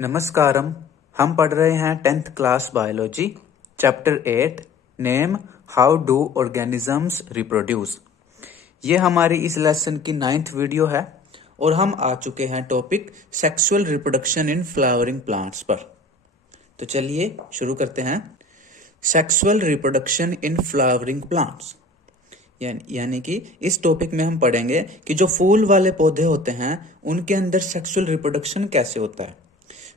नमस्कारम। हम पढ़ रहे हैं 10th class biology chapter 8 name how do organisms reproduce. ये हमारी इस लेसन की 9th वीडियो है और हम आ चुके हैं topic sexual reproduction in flowering plants पर। तो चलिए शुरू करते हैं। Sexual reproduction in flowering plants यानी कि इस टॉपिक में हम पढ़ेंगे कि जो फूल वाले पौधे होते हैं उनके अंदर सेक्सुअल रिप्रोडक्शन कैसे होता है।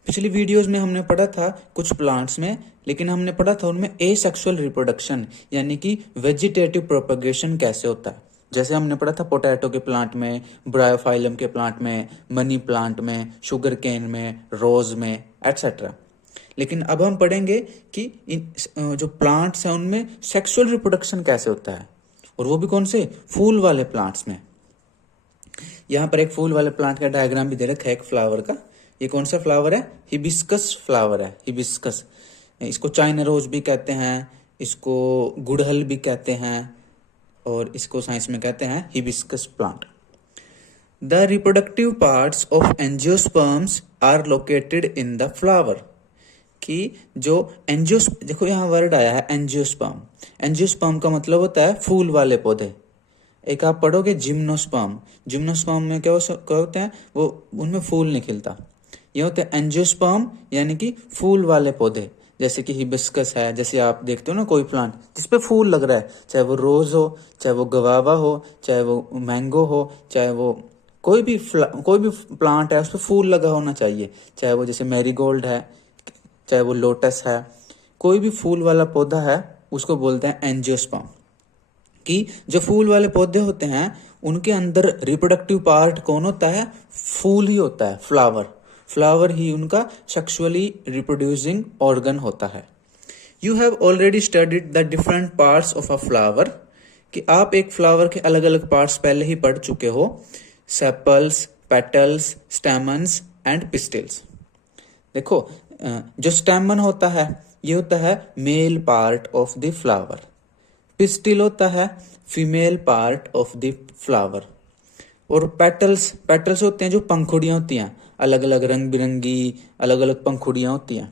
पिछली वीडियोस में हमने पढ़ा था कुछ प्लांट्स में, लेकिन हमने पढ़ा था उनमें एसेक्सुअल रिप्रोडक्शन यानी कि वेजिटेटिव प्रोपगेशन कैसे होता है। जैसे हमने पढ़ा था पोटैटो के प्लांट में, ब्रायोफाइलम के प्लांट में, मनी प्लांट में, शुगर केन में, रोज में एटसेट्रा। लेकिन अब हम पढ़ेंगे कि जो प्लांट्स हैं उनमें सेक्सुअल रिप्रोडक्शन कैसे होता है, और वो भी कौन से फूल वाले प्लांट्स में। यहाँ पर एक फूल वाले प्लांट का डायग्राम भी दे रखा है एक फ्लावर का। ये कौन सा फ्लावर है? हिबिस्कस फ्लावर है, हिबिस्कस। इसको चाइना रोज भी कहते हैं, इसको गुड़हल भी कहते हैं, और इसको साइंस में कहते हैं hibiscus plant. The reproductive parts of angiosperms are located in the flower. कि जो देखो यहाँ वर्ड आया है एंजियोस्पर्म। एंजियोस्पर्म का मतलब होता है फूल वाले पौधे। एक आप पढ़ोगे जिम्नोस्पर्म। जिम्नोस्पर्म में क्या होते हैं, वो उनमें फूल नहीं खिलता। ये होते हैं एंजियोस्पर्म यानी कि फूल वाले पौधे। जैसे कि हिबिस्कस है, जैसे आप देखते हो ना कोई प्लांट जिसपे फूल लग रहा है, चाहे वो रोज हो, चाहे वो गवावा हो, चाहे वो मैंगो हो, चाहे वो कोई भी प्लांट है उस पर फूल लगा होना चाहिए। चाहे वो जैसे मैरीगोल्ड है, चाहे वो लोटस है, कोई भी फूल वाला पौधा है उसको बोलते हैं एंजियोस्पर्म। कि जो फूल वाले पौधे होते हैं उनके अंदर रिप्रोडक्टिव पार्ट कौन होता है? फूल ही होता है, फ्लावर। फ्लावर ही उनका सेक्सुअली रिप्रोड्यूसिंग ऑर्गन होता है। You have already studied the different parts of a flower. कि आप एक फ्लावर के अलग अलग पार्ट्स पहले ही पढ़ चुके हो। Sepals, petals, stamens and pistils. देखो, जो स्टेमन होता है ये होता है male part of the flower. Pistil होता है female part of the flower. और पेटल्स होते हैं जो पंखुड़ियां होती हैं, अलग अलग रंग बिरंगी अलग अलग पंखुड़ियां होती हैं।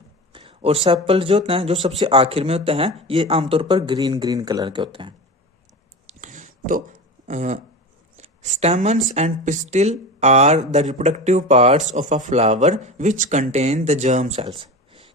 और सेपल जो होते हैं जो सबसे आखिर में होते हैं, ये आमतौर पर ग्रीन ग्रीन कलर के होते हैं। तो stamens and pistil are the reproductive parts of a flower which contain the germ cells.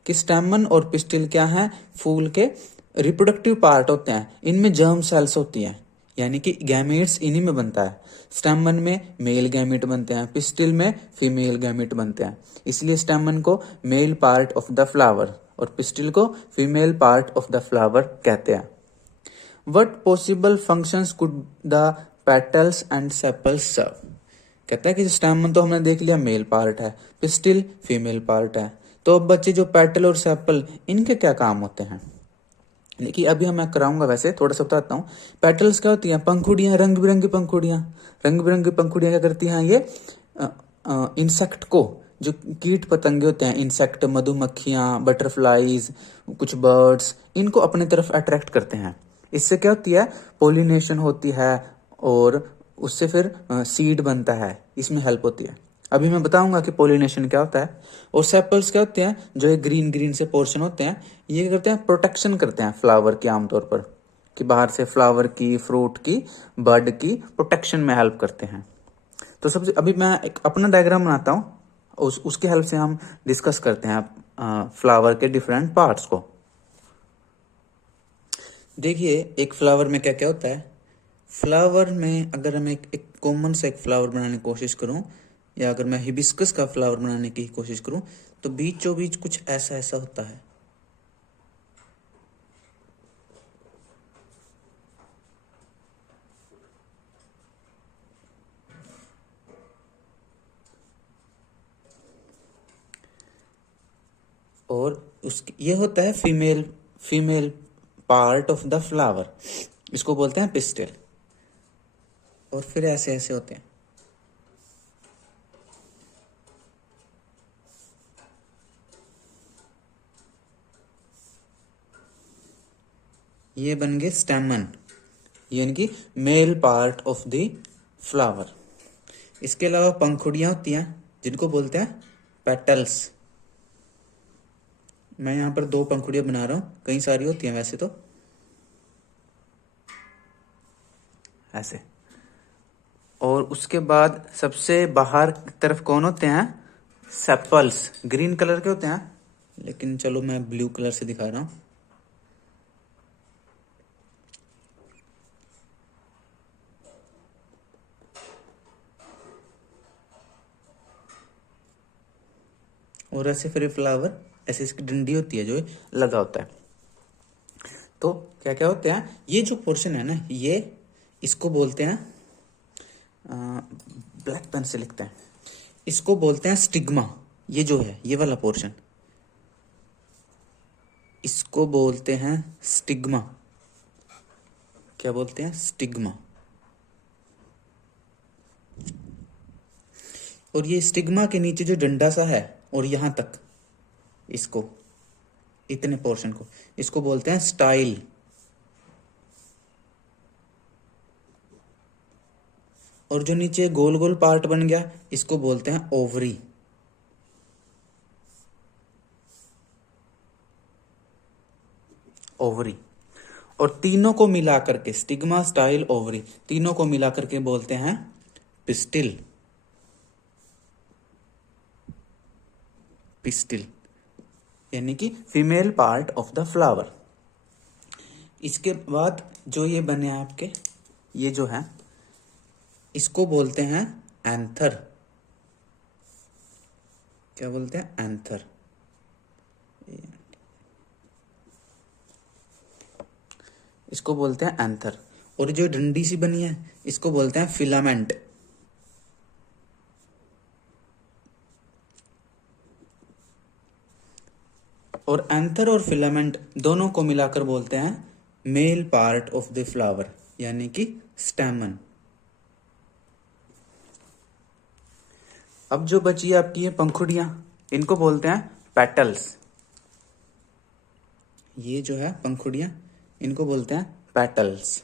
कि स्टेमन और पिस्टिल क्या है? फूल के रिप्रोडक्टिव पार्ट होते हैं, इनमें जर्म सेल्स होती हैं, यानी कि गैमेट्स इन्हीं में बनता है। स्टेमन में मेल गैमेट बनते हैं, पिस्टिल में फीमेल गैमेट बनते हैं। इसलिए स्टेमन को male part of the flower और पिस्टिल को female part of the flower कहते हैं। What possible functions could the petals and sepals serve. कहता है कि स्टेमन तो हमने देख लिया मेल पार्ट है, पिस्टिल फीमेल पार्ट है। तो अब बच्चे जो पेटल और सेपल, इनके क्या काम होते हैं? देखिए अभी मैं कराऊंगा, वैसे थोड़ा सा बताता हूँ। पेटल्स क्या होती हैं? पंखुड़ियां, रंग बिरंगी पंखुड़ियां। रंग बिरंगी पंखुड़ियां क्या करती हैं? ये इंसेक्ट को, जो कीट पतंगे होते हैं, इंसेक्ट, मधुमक्खियां, बटरफ्लाईज, कुछ बर्ड्स, इनको अपनी तरफ अट्रैक्ट करते हैं। इससे क्या होती है? पोलिनेशन होती है और उससे फिर सीड बनता है, इसमें हेल्प होती है। अभी मैं बताऊंगा कि पोलिनेशन क्या होता है। और सेपल्स क्या होते हैं? जो ये ग्रीन ग्रीन से पोर्शन होते हैं, ये क्या करते हैं? प्रोटेक्शन करते हैं फ्लावर की, आमतौर पर कि बाहर से फ्लावर की, फ्रूट की, बर्ड की प्रोटेक्शन में हेल्प करते हैं। तो सबसे अभी मैं एक अपना डायग्राम बनाता हूँ, उसकी हेल्प से हम डिस्कस करते हैं फ्लावर के डिफरेंट पार्ट्स को। देखिए एक फ्लावर में क्या क्या होता है। फ्लावर में अगर मैं एक कॉमन सा एक फ्लावर बनाने की कोशिश करूं, या अगर मैं हिबिस्कस का फ्लावर बनाने की कोशिश करूं, तो बीचों बीच कुछ ऐसा ऐसा होता है। और उसकी ये होता है female part of the flower, इसको बोलते हैं पिस्टिल। और फिर ऐसे ऐसे होते हैं। ये बन गए स्टेमन, यानी कि mail part of the flower. इसके अलावा पंखुड़ियां होती हैं जिनको बोलते हैं पेटल्स। मैं यहाँ पर 2 पंखुड़ियाँ बना रहा हूँ, कई सारी होती हैं वैसे तो, ऐसे। और उसके बाद सबसे बाहर की तरफ कौन होते हैं? सेपल्स, ग्रीन कलर के होते हैं, लेकिन चलो मैं ब्लू कलर से दिखा रहा हूँ। और ऐसे फिर फ्लावर, ऐसे इसकी डंडी होती है जो लगा होता है। तो क्या क्या होते हैं, ये जो पोर्शन है ना, ये इसको बोलते हैं, ब्लैक पेन से लिखते हैं, इसको बोलते हैं स्टिग्मा। ये जो है ये वाला पोर्शन, इसको बोलते हैं स्टिग्मा। क्या बोलते हैं? स्टिग्मा। और ये स्टिग्मा के नीचे जो डंडा सा है और यहां तक, इसको, इतने पोर्शन को, इसको बोलते हैं स्टाइल। और जो नीचे गोल गोल पार्ट बन गया, इसको बोलते हैं ओवरी। ओवरी। और तीनों को मिला करके, स्टिग्मा, स्टाइल, ओवरी, तीनों को मिला करके बोलते हैं पिस्टिल। पिस्टिल यानी कि female part of the flower. इसके बाद जो ये बने आपके, ये जो है, इसको बोलते हैं एंथर। क्या बोलते हैं? एंथर। इसको बोलते हैं एंथर। और जो डंडी सी बनी है, इसको बोलते हैं फिलामेंट। और एंथर और फिलामेंट दोनों को मिलाकर बोलते हैं mail part of the flower, यानी कि स्टैमन। अब जो बची है आपकी ये पंखुड़ियां, इनको बोलते हैं पेटल्स। ये जो है पंखुड़ियां, इनको बोलते हैं पेटल्स।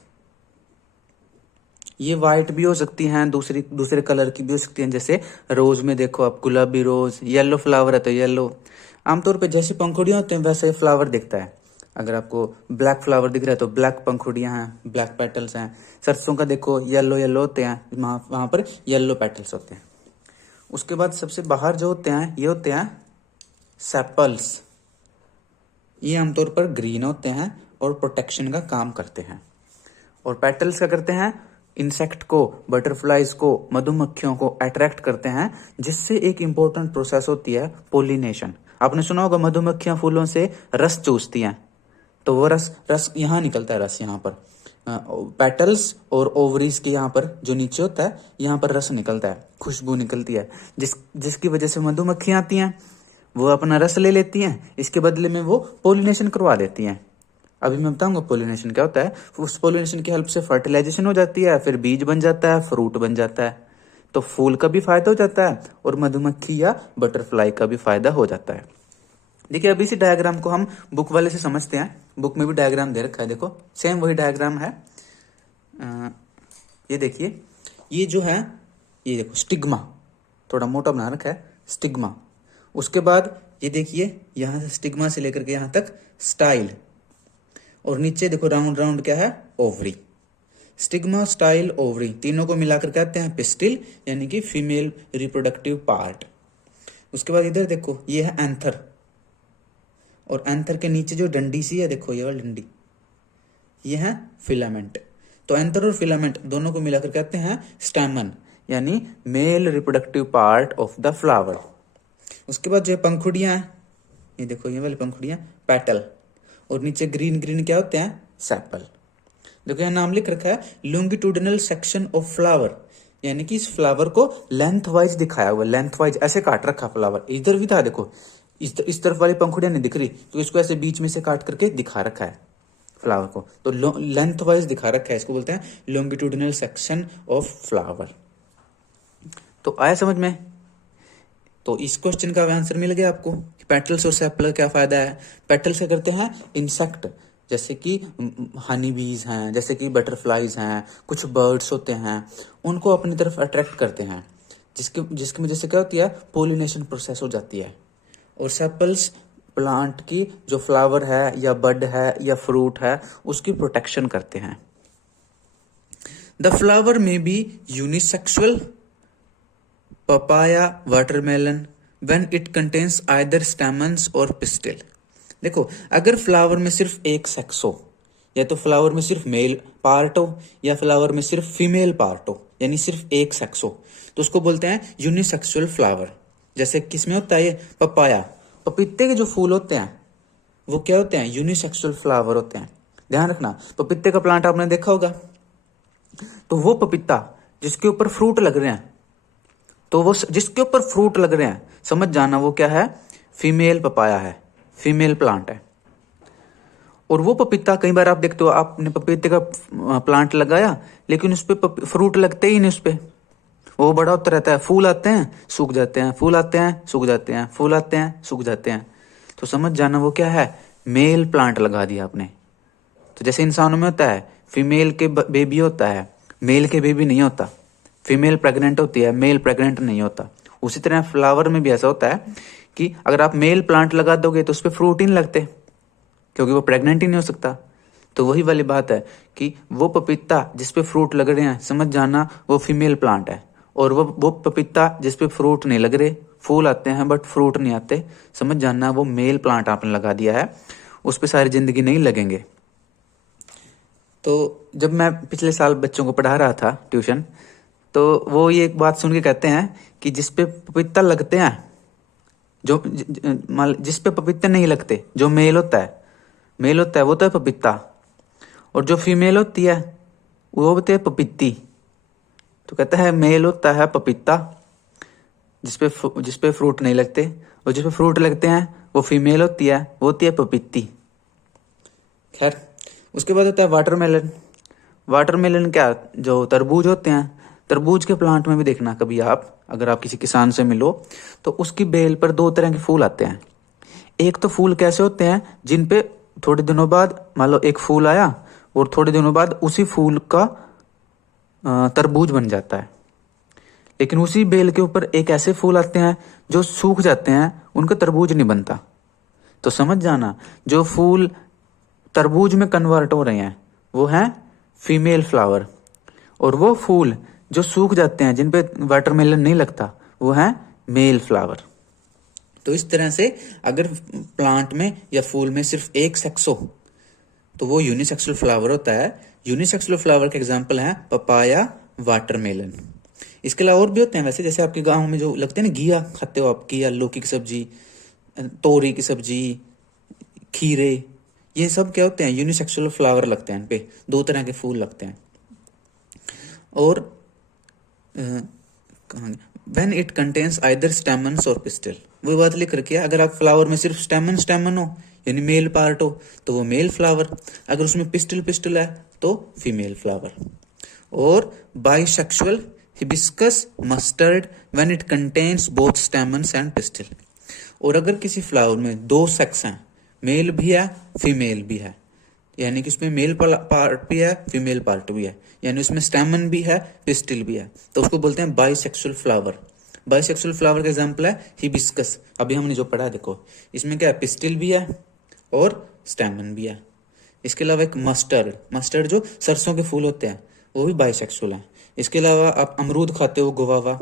ये वाइट भी हो सकती हैं, दूसरे कलर की भी हो सकती हैं। जैसे रोज में देखो आप, गुलाबी रोज, येलो फ्लावर है तो येलो। आमतौर पे जैसी पंखुड़ियां होते हैं वैसे फ्लावर दिखता है। अगर आपको ब्लैक फ्लावर दिख रहा है तो ब्लैक पंखुड़ियां हैं, ब्लैक पेटल्स हैं। सरसों का देखो येलो येलो होते हैं, वहां पर येलो पेटल्स होते हैं। उसके बाद सबसे बाहर जो होते हैं, ये होते हैं सेपल्स। ये आमतौर पर ग्रीन होते हैं और प्रोटेक्शन का काम करते हैं। और पेटल्स क्या करते हैं? इंसेक्ट को, बटरफ्लाइज को, मधुमक्खियों को अट्रैक्ट करते हैं, जिससे एक इंपॉर्टेंट प्रोसेस होती है पोलिनेशन। आपने सुना होगा मधुमक्खियां फूलों से रस चूसती हैं, तो वो रस यहाँ निकलता है, रस यहाँ पर पेटल्स और ओवरीज के यहाँ पर जो नीचे होता है, यहाँ पर रस निकलता है, खुशबू निकलती है, जिसकी वजह से मधुमक्खियां आती हैं, वो अपना रस ले लेती हैं, इसके बदले में वो पोलिनेशन करवा देती हैं। अभी मैं बताऊंगा पोलिनेशन क्या होता है। उस पोलिनेशन की हेल्प से फर्टिलाइजेशन हो जाती है, फिर बीज बन जाता है, फ्रूट बन जाता है। तो फूल का भी फायदा हो जाता है और मधुमक्खी या बटरफ्लाई का भी फायदा हो जाता है। देखिए अभी इसी डायग्राम को हम बुक वाले से समझते हैं। बुक में भी डायग्राम दे रखा है, देखो सेम वही डायग्राम है। ये देखिए, ये जो है, ये देखो स्टिग्मा, थोड़ा मोटा बना रखा है, स्टिग्मा। उसके बाद ये देखिए, यहां से स्टिग्मा से लेकर के यहां तक स्टाइल, और नीचे देखो राउंड राउंड क्या है? ओवरी। स्टिग्मा, स्टाइल, ओवरी, तीनों को मिलाकर कहते हैं पिस्टिल, यानी कि फीमेल रिप्रोडक्टिव पार्ट। उसके बाद इधर देखो, ये है एंथर, और एंथर के नीचे जो डंडी सी है, देखो ये वाली डंडी, ये है फिलामेंट। तो एंथर और फिलामेंट दोनों को मिलाकर कहते हैं स्टैमन, यानी male reproductive part of the flower. उसके बाद जो पंखुड़ियां हैं, ये देखो ये वाली पंखुड़ियां, पेटल, और नीचे ग्रीन ग्रीन क्या होते हैं? सेपल। देखो यहाँ नाम लिख रखा है लॉन्गिट्यूडिनल सेक्शन ऑफ फ्लावर, यानी कि इस फ्लावर को लेंथ वाइज दिखाया हुआ, लेंथ वाइज ऐसे काट रखा फ्लावर। इधर भी था देखो, इस तरफ वाली पंखुड़ियां नहीं दिख रही, तो इसको ऐसे बीच में से काट करके दिखा रखा है फ्लावर को, तो लेंथ वाइज दिखा रखा है, इसको बोलते हैं लॉन्गिट्यूडिनल सेक्शन ऑफ फ्लावर। तो आया समझ में? तो इस क्वेश्चन का आंसर मिल गया आपको कि पेटल्स और सेपल क्या फायदा है। पेटल्स क्या करते हैं? इंसेक्ट, जैसे कि हनी बीज हैं, जैसे कि बटरफ्लाइज हैं, कुछ बर्ड्स होते हैं, उनको अपनी तरफ अट्रैक्ट करते हैं, जिसकी वजह से क्या होती है? पोलिनेशन प्रोसेस हो जाती है। और सेपल्स प्लांट की जो फ्लावर है या बड है या फ्रूट है उसकी प्रोटेक्शन करते हैं। The flower may be unisexual papaya watermelon when it contains either stamens और पिस्टिल। देखो, अगर फ्लावर में सिर्फ एक सेक्स हो, या तो फ्लावर में सिर्फ मेल पार्ट हो या फ्लावर में सिर्फ फीमेल पार्ट हो, यानी सिर्फ एक सेक्स हो, तो उसको बोलते हैं यूनिसेक्सुअल फ्लावर। जैसे किसमें होता है ये पपाया, पपीते के जो फूल होते हैं वो क्या होते हैं, यूनिसेक्सुअल फ्लावर होते हैं। ध्यान रखना, पपीते का प्लांट आपने देखा होगा, तो वो पपीता जिसके ऊपर फ्रूट लग रहे हैं, तो वो जिसके ऊपर फ्रूट लग रहे हैं समझ जाना वो क्या है, फीमेल पपाया है, फीमेल प्लांट है। और वो पपीता कई बार आप देखते हो, आपने पपीते का प्लांट लगाया लेकिन उस पर फ्रूट लगते ही नहीं, उस पर वो बड़ा होता रहता है, फूल आते हैं सूख जाते हैं, फूल आते हैं सूख जाते हैं, फूल आते हैं सूख जाते हैं, तो समझ जाना वो क्या है, मेल प्लांट लगा दिया आपने। तो जैसे इंसानों में होता है फीमेल के बेबी होता है, मेल के बेबी नहीं होता, फीमेल प्रेग्नेंट होती है, मेल प्रेग्नेंट नहीं होता। उसी तरह फ्लावर में भी ऐसा होता है कि अगर आप मेल प्लांट लगा दोगे तो उस पर फ्रूट ही नहीं लगते, क्योंकि वो प्रेग्नेंट ही नहीं हो सकता। तो वही वाली बात है कि वो पपीता जिस पे फ्रूट लग रहे हैं समझ जाना वो फीमेल प्लांट है, और वो पपीता जिस पे फ्रूट नहीं लग रहे, फूल आते हैं बट फ्रूट नहीं आते, समझ जाना वो मेल प्लांट आपने लगा दिया है, उस पर सारी जिंदगी नहीं लगेंगे। तो जब मैं पिछले साल बच्चों को पढ़ा रहा था ट्यूशन, तो वो ये एक बात सुन के कहते हैं कि जिस पे पपीता लगते हैं, जो जिस पे पपीते नहीं लगते, जो मेल होता है, मेल होता है वो तो है पपीता, और जो फीमेल होती है वो होती है पपीती। तो कहता है मेल होता है पपीता जिस पे फ्रूट नहीं लगते, और जिस पे फ्रूट लगते हैं वो फीमेल होती है, वो होती है पपीती। खैर, उसके बाद होता है वाटरमेलन। वाटरमेलन क्या, जो तरबूज होते हैं, तरबूज के प्लांट में भी देखना कभी आप, अगर आप किसी किसान से मिलो तो उसकी बेल पर दो तरह के फूल आते हैं। एक तो फूल कैसे होते हैं जिन पे थोड़े दिनों बाद, मान लो एक फूल आया और थोड़े दिनों बाद उसी फूल का तरबूज बन जाता है। लेकिन उसी बेल के ऊपर एक ऐसे फूल आते हैं जो सूख जाते हैं, उनका तरबूज नहीं बनता। तो समझ जाना जो फूल तरबूज में कन्वर्ट हो रहे हैं वो हैं फीमेल फ्लावर, और वो फूल जो सूख जाते हैं जिन पे वाटरमेलन नहीं लगता वो हैं मेल फ्लावर। तो इस तरह से अगर प्लांट में या फूल में सिर्फ एक सेक्स हो तो वो यूनिसेक्सुअल फ्लावर होता है। यूनिसेक्सुअल फ्लावर के एग्जांपल हैं पपाया, वाटरमेलन। इसके अलावा और भी होते हैं वैसे, जैसे आपके गांव में जो लगते हैं ना, घिया खाते हो आप, घिया, लौकी की सब्जी, तोरी की सब्जी, खीरे, ये सब क्या होते हैं, यूनिसेक्सुअल फ्लावर लगते हैं, इन पे दो तरह के फूल लगते हैं। और when it contains either stamens और पिस्टल, वो बात लिख रखी है, अगर आप फ्लावर में सिर्फ स्टेमन हो यानी मेल पार्ट हो तो वो मेल फ्लावर, अगर उसमें पिस्टल है तो फीमेल फ्लावर। और bisexual hibiscus mustard when it contains both stamens and pistol. और अगर किसी फ्लावर में दो सेक्स हैं, मेल भी है फीमेल भी है, यानी कि उसमें मेल पार्ट भी है फीमेल पार्ट भी है, यानी उसमें स्टेमन भी है पिस्टिल भी है, तो उसको बोलते हैं बाइसेक्सुअल फ्लावर। बाइसेक्सुअल फ्लावर का एग्जांपल है हिबिस्कस, अभी हमने जो पढ़ा है देखो, इसमें क्या है, पिस्टिल भी है और स्टेमन भी है। इसके अलावा एक मस्टर्ड जो सरसों के फूल होते हैं वो भी बाइसेक्सुअल है। इसके अलावा आप अमरूद खाते हो, गुवावा,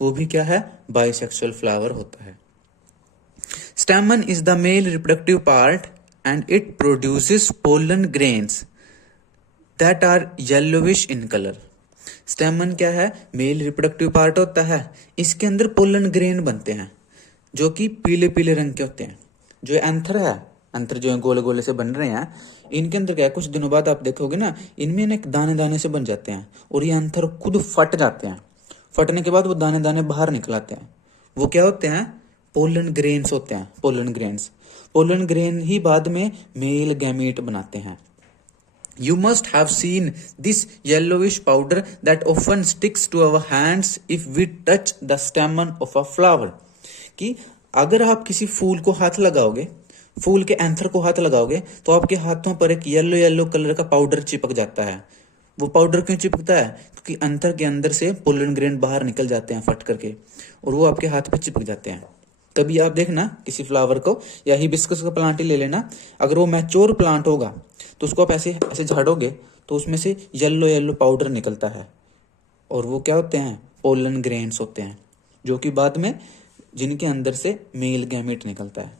वो भी क्या है, बाइसेक्सुअल फ्लावर होता है। स्टेमन is the male reproductive part and it produces pollen grains that are yellowish in color। स्टेमन क्या है, मेल रिप्रोडक्टिव पार्ट होता है, इसके अंदर पोलन ग्रेन बनते हैं जो कि पीले पीले रंग के होते हैं। जो एंथर है, एंथर जो है गोले गोले से बन रहे हैं, इनके अंदर क्या है, कुछ दिनों बाद आप देखोगे ना, इनमें ना दाने दाने से बन जाते हैं और ये एंथर खुद फट जाते हैं। फटने के बाद वो दाने दाने बाहर निकल आते हैं, वो क्या होते हैं, पोलन ग्रेन्स होते हैं, पोलन ग्रेन्स। पोलन ग्रेन ही बाद में मेल गैमीट बनाते हैं। You must have seen this yellowish powder that often sticks to our hands if we touch the stamen of a flower। कि अगर आप किसी फूल को हाथ लगाओगे, फूल के एंथर को हाथ लगाओगे, तो आपके हाथों पर एक येलो येलो कलर का पाउडर चिपक जाता है। वो पाउडर क्यों चिपकता है, क्योंकि एंथर के अंदर से पोलन ग्रेन बाहर निकल जाते हैं फट करके, और वो आपके हाथ पे चिपक जाते हैं, कभी आप देखना किसी फ्लावर को या हिबिस्कस का प्लांट ही ले लेना, अगर वो मैच्योर प्लांट होगा तो उसको आप ऐसे ऐसे झाड़ोगे तो उसमें से येलो येलो पाउडर निकलता है, और वो क्या होते हैं, पोलन ग्रेन्स होते हैं, जो कि बाद में जिनके अंदर से मेल गैमेट निकलता है।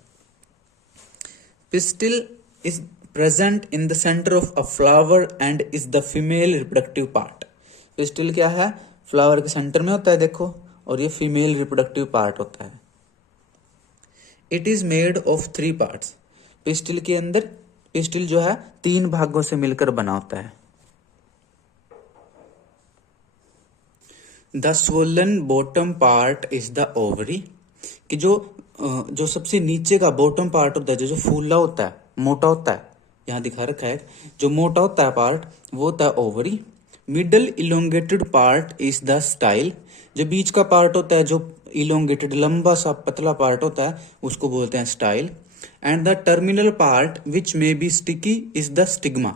Pistil is present in the centre of a flower and is the female reproductive part. Pistil क्या है, फ्लावर के सेंटर में होता है देखो, और ये फीमेल रिप्रोडक्टिव पार्ट होता है। It is made of 3 parts. Pistil के अंदर, पिस्टिल जो है 3 भागों से मिलकर बना होता है। The swollen bottom part is the ovary, कि जो सबसे नीचे का बॉटम पार्ट होता है, जो फूला होता है, मोटा होता है, यहाँ दिखा रखा है, जो मोटा होता है पार्ट वो होता है ovary. Middle elongated part is the style, जो बीच का पार्ट होता है, जो इलोंगेटेड लंबा सा पतला पार्ट होता है, उसको बोलते हैं style. And the terminal part which may be sticky is the stigma,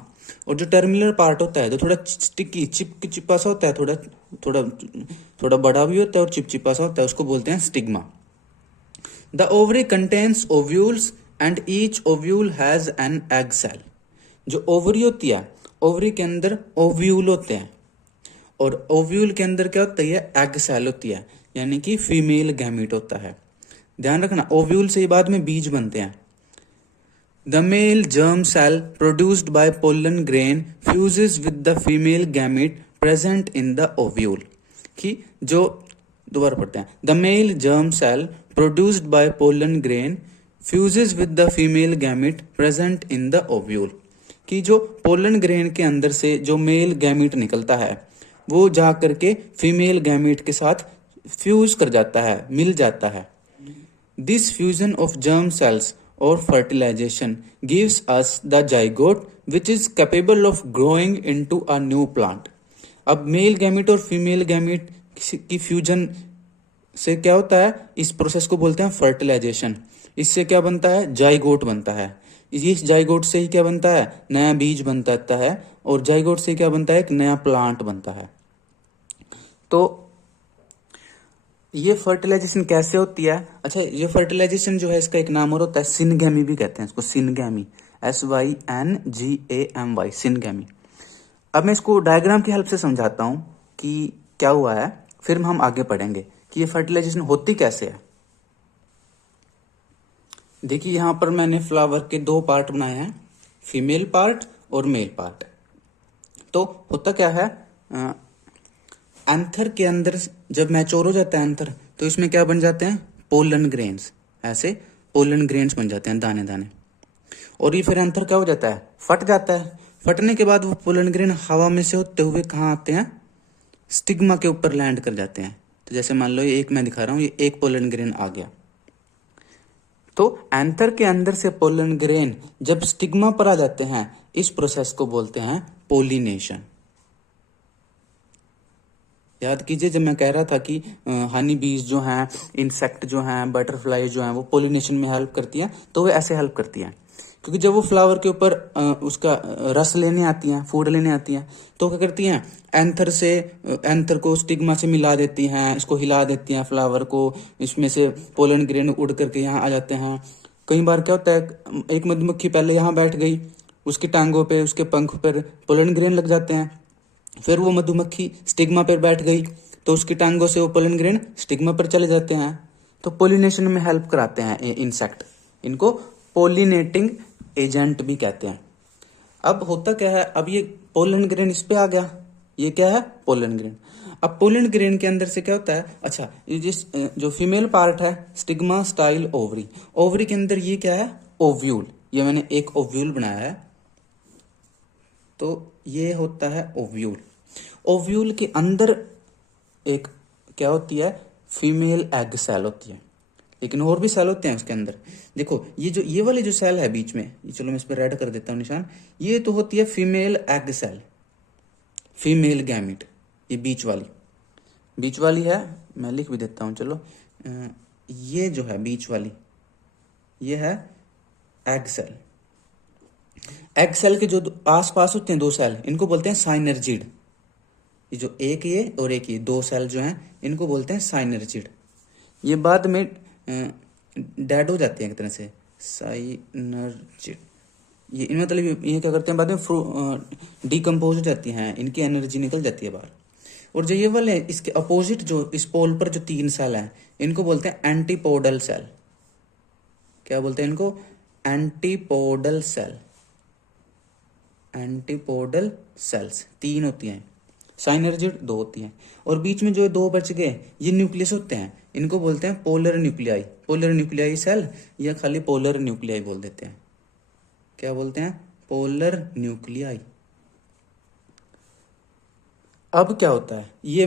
और जो टर्मिनल पार्ट होता है जो थोड़ा स्टिकी चिपका सा होता है, थोड़ा थोड़ा थोड़ा बड़ा भी होता है और चिपचिपा सा होता है, उसको बोलते हैं stigma. The ovary contains ovules and each ovule has an egg cell. जो ओवरी होती है, ओवरी के अंदर ओव्यूल होते हैं, और ओव्यूल के अंदर क्या होता है, एग सेल होती है, यानी कि फीमेल गैमीट होता है। ध्यान रखना, ओव्यूल से बाद में बीज बनते हैं। The male germ cell produced by pollen grain fuses with the female gamete present in the ovule, कि जो दोबारा पढ़ते हैं, the male germ cell produced by pollen grain fuses with the female gamete present in the ovule, कि जो pollen grain के अंदर से जो मेल गैमीट निकलता है वो जा करके फीमेल गैमीट के साथ फ्यूज कर जाता है, मिल जाता है। This fusion of germ cells और fertilisation gives us the zygote which is capable of growing into a new plant. अब मेल गैमीट और फीमेल गैमीट की फ्यूजन से क्या होता है, इस प्रोसेस को बोलते हैं फर्टिलाइजेशन। इससे क्या बनता है, जाइगोट बनता है। इस जाइगोट से ही क्या बनता है, नया बीज बनता है, और जाइगोट से क्या बनता है, एक नया प्लांट बनता है। तो ये फर्टिलाइजेशन कैसे होती है, अच्छा ये फर्टिलाइजेशन जो है इसका एक नाम और होता है सिनगैमी भी कहते हैं इसको, सिनगैमी, SYNGAMY, सिनगैमी। अब मैं इसको डायग्राम की हेल्प से समझाता हूं कि क्या हुआ है, फिर हम आगे पढ़ेंगे कि ये फर्टिलाइजेशन होती कैसे है। देखिए यहां पर मैंने फ्लावर के 2 पार्ट बनाए हैं, फीमेल पार्ट और मेल पार्ट। तो होता क्या है, एंथर के अंदर जब मैच्योर हो जाता है एंथर, तो इसमें क्या बन जाते हैं, पोलन ग्रेन्स, ऐसे पोलन ग्रेन्स बन जाते हैं, दाने दाने। और ये फिर एंथर क्या हो जाता है, फट जाता है। फटने के बाद वो पोलन ग्रेन हवा में से होते हुए कहाँ आते हैं, स्टिग्मा के ऊपर लैंड कर जाते हैं। तो जैसे मान लो ये एक मैं दिखा रहा हूं, ये एक पोलन ग्रेन आ गया, तो एंथर के अंदर से पोलन ग्रेन जब स्टिग्मा पर आ जाते हैं, इस प्रोसेस को बोलते हैं पोलिनेशन। याद कीजिए जब मैं कह रहा था कि हनी बीज जो हैं, इंसेक्ट जो हैं, बटरफ्लाई जो हैं, वो पोलिनेशन में हेल्प करती हैं, तो वो ऐसे हेल्प करती हैं, क्योंकि जब वो फ्लावर के ऊपर उसका रस लेने आती हैं, फूड लेने आती हैं, तो क्या करती हैं, एंथर को स्टिग्मा से मिला देती हैं, इसको हिला देती हैं फ्लावर को, इसमें से पोलन ग्रेन उड़ करके यहाँ आ जाते हैं। कई बार क्या होता है, एक मधुमक्खी पहले यहाँ बैठ गई, उसकी टांगों पे, उसके पंख पर पोलन ग्रेन लग जाते हैं, फिर वो मधुमक्खी स्टिग्मा पर बैठ गई, तो उसकी टांगों से वो पोलन ग्रेन स्टिग्मा पर चले जाते हैं। तो पोलिनेशन में हेल्प कराते हैं इंसेक्ट, इनको पोलिनेटिंग एजेंट भी कहते हैं। अब होता क्या है, अब ये पोलन ग्रेन इस पे आ गया, ये क्या है, पोलन ग्रेन। अब पोलन ग्रेन के अंदर से क्या होता है, अच्छा ये जिस जो फीमेल पार्ट है, स्टिग्मा, स्टाइल, ओवरी, ओवरी के अंदर ये क्या है, ओव्यूल। ये मैंने एक ओव्यूल बनाया है, तो ये होता है ओव्यूल। ओव्यूल के अंदर एक क्या होती है, फीमेल एग सेल होती है, लेकिन और भी सेल होते हैं उसके अंदर। देखो ये वाली जो सेल है बीच में, ये चलो मैं इस पर रेड कर देता हूँ निशान, ये तो होती है female egg cell, female gamete. ये बीच वाली है, मैं लिख भी देता हूँ, चलो ये जो है बीच वाली, ये है एग सेल। एग सेल के जो आसपास होते हैं 2 सेल, इनको बोलते हैं साइनर्जिड। ये जो एक ये और एक ये 2 सेल जो हैं, इनको बोलते हैं साइनर्जिड। ये बाद में डेड हो जाती हैं एक तरह से, साइनर्जिड। ये इन मतलब ये क्या करते हैं बाद में डिकम्पोज हो जाती हैं, इनकी एनर्जी निकल जाती है बाहर। और जो ये वाले इसके अपोजिट जो इस पोल पर जो 3 सेल हैं इनको बोलते हैं एंटीपोडल सेल। क्या बोलते हैं इनको? Antipodal cell. एंटीपोडल सेल्स 3 होती हैं, साइनर्जिड 2 होती हैं। और बीच में जो 2 बच गए ये न्यूक्लियस होते हैं, इनको बोलते हैं polar nuclei. Polar nuclei cell या खाली पोलर न्यूक्लियाई बोल देते हैं। क्या बोलते हैं? Polar nuclei. अब क्या होता है, ये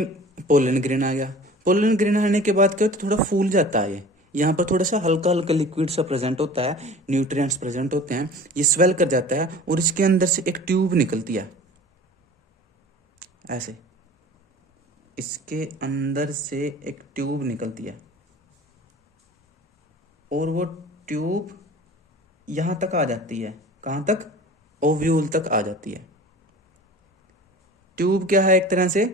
पोलन ग्रेन आ गया। पोलन ग्रेन आने के बाद क्या होता है, थोड़ा फूल जाता है। ये यहाँ पर थोड़ा सा हल्का हल्का लिक्विड सा प्रेजेंट होता है, न्यूट्रिएंट्स प्रेजेंट होते हैं, ये स्वेल कर जाता है और इसके अंदर से एक ट्यूब निकलती है ऐसे। इसके अंदर से एक ट्यूब निकलती है और वो ट्यूब यहां तक आ जाती है। कहां तक? ओव्यूल तक आ जाती है। ट्यूब क्या है, एक तरह से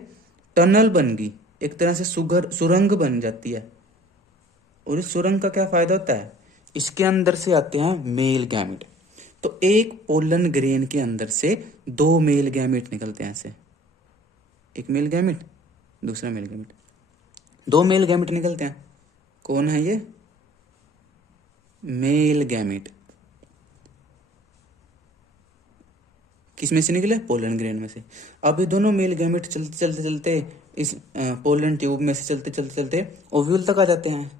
टनल बन गई, एक तरह से सुरंग बन जाती है। और इस सुरंग का क्या फायदा होता है, इसके अंदर से आते हैं मेल गैमेट। तो एक पोलन ग्रेन के अंदर से 2 मेल गैमेट निकलते हैं ऐसे, एक मेल गैमेट दूसरा मेल गैमेट, 2 मेल गैमेट निकलते हैं। कौन है ये? Male gamete. किस में से निकले? पोलन ग्रेन में से। अब ये दोनों मेल गैमेट चलते चलते चलते इस पोलन ट्यूब में से चलते चलते चलते ओव्यूल तक आ जाते हैं।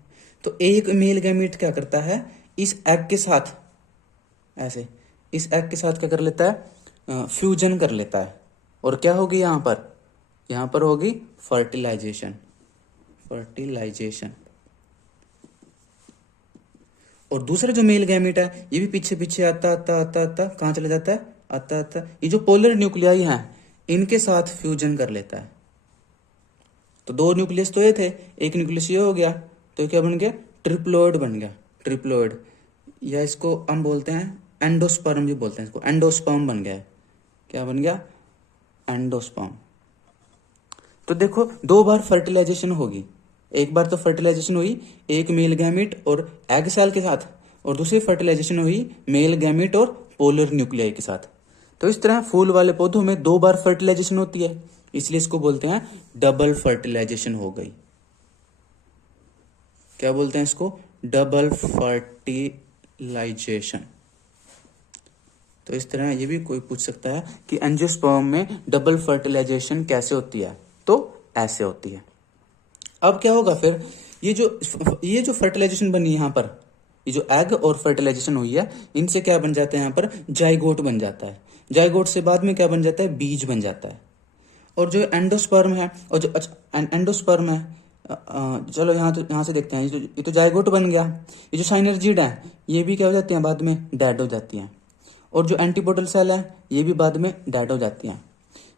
तो एक मेल गैमेट क्या करता है, इस एग के साथ ऐसे, इस एग के साथ क्या कर लेता है, फ्यूजन कर लेता है। और क्या होगी यहाँ पर होगी फर्टिलाइजेशन। फर्टिलाइजेशन। और दूसरा जो मेल गैमेट है ये भी पीछे पीछे आता आता आता आता कहाँ चला जाता है, आता आता ये जो पोलर न्यूक्लियाई हैं इनके साथ फ्यूजन कर लेता है। तो 2 न्यूक्लियस तो ये थे, एक न्यूक्लियस ये हो गया, तो क्या बन गया? ट्रिप्लोइड बन गया। ट्रिप्लोइड, या इसको हम बोलते हैं एंडोस्पर्म भी बोलते हैं इसको, एंडोस्पर्म बन गया है। क्या बन गया? एंडोस्पर्म। तो देखो 2 बार फर्टिलाइजेशन होगी। एक बार तो फर्टिलाइजेशन हुई एक मेल गैमेट और एग सेल के साथ, और दूसरी फर्टिलाइजेशन हुई मेल गैमेट और पोलर न्यूक्लियाई के साथ। तो इस तरह फूल वाले पौधों में 2 बार फर्टिलाइजेशन होती है, इसलिए इसको बोलते हैं डबल फर्टिलाइजेशन हो गई। क्या बोलते हैं इसको? Double fertilization. तो इस तरह ये भी कोई पूछ सकता है कि एंजियोस्पर्म में डबल फर्टिलाइजेशन कैसे होती है, तो ऐसे होती है। अब क्या होगा फिर, ये जो फर्टिलाइजेशन बनी यहाँ पर, ये जो एग और फर्टिलाइजेशन हुई है, इनसे क्या बन जाता है, यहाँ पर जाइगोट बन जाता है। जाइगोट से बाद में क्या बन जाता है, बीज बन जाता है। और जो एंडोस्पर्म है और जो एंडोस्पर्म है, चलो यहाँ से देखते हैं। ये तो जाइगोट बन गया। ये जो साइनर्जिड है ये भी क्या हो जाती हैं, बाद में डेड हो जाती हैं। और जो एंटीपोडल सेल है ये भी बाद में डेड हो जाती हैं।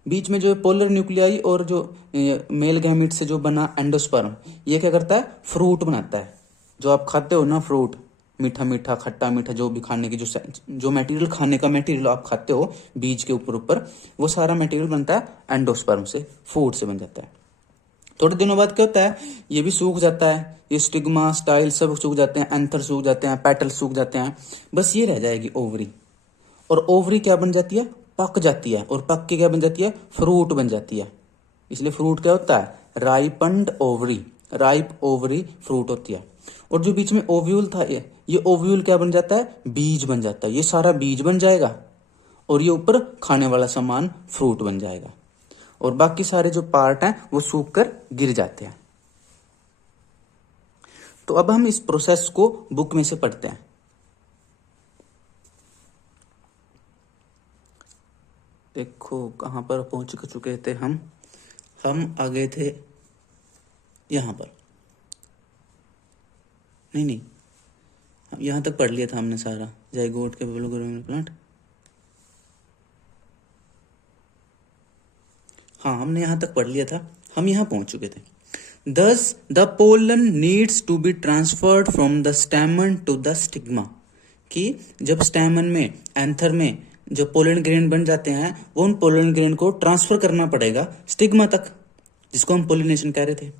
बीच में जो पोलर न्यूक्लियाई और जो मेल गैमेट से जो बना एंडोस्पर्म, ये क्या करता है, फ्रूट बनाता है। जो आप खाते हो ना फ्रूट, मीठा मीठा खट्टा मीठा, जो भी खाने की जो मटेरियल, खाने का मटेरियल आप खाते हो बीज के ऊपर वो सारा मटेरियल बनता है एंडोस्पर्म से, फूड से बन जाता है। थोड़े दिनों बाद क्या होता है, ये भी सूख जाता है, ये स्टिग्मा स्टाइल सब सूख जाते हैं, एंथर सूख जाते हैं, पेटल सूख जाते हैं, बस ये रह जाएगी ओवरी। और ओवरी क्या बन जाती है, पक जाती है, और पक के क्या बन जाती है, फ्रूट बन जाती है। इसलिए फ्रूट क्या होता है, राइपन्ड ओवरी, राइप ओवरी फ्रूट होती है। और जो बीच में ओव्यूल था ये ओव्यूल क्या बन जाता है, बीज बन जाता है। ये सारा बीज बन जाएगा और ये ऊपर खाने वाला सामान फ्रूट बन जाएगा, और बाकी सारे जो पार्ट हैं वो सूख कर गिर जाते हैं। तो अब हम इस प्रोसेस को बुक में से पढ़ते हैं। देखो कहां पर पहुंच चुके थे हम आ गए थे यहां पर, नहीं यहां तक पढ़ लिया था हमने सारा, जाइगोट के प्लांट। हाँ हमने यहां तक पढ़ लिया था, हम यहां पहुंच चुके थे। Thus the pollen needs to be transferred from the stamen to the stigma, कि जब स्टैमन में, एंथर में जो पोलन ग्रेन बन जाते हैं वो उन पोलन ग्रेन को ट्रांसफर करना पड़ेगा स्टिग्मा तक, जिसको हम पोलिनेशन कह रहे थे।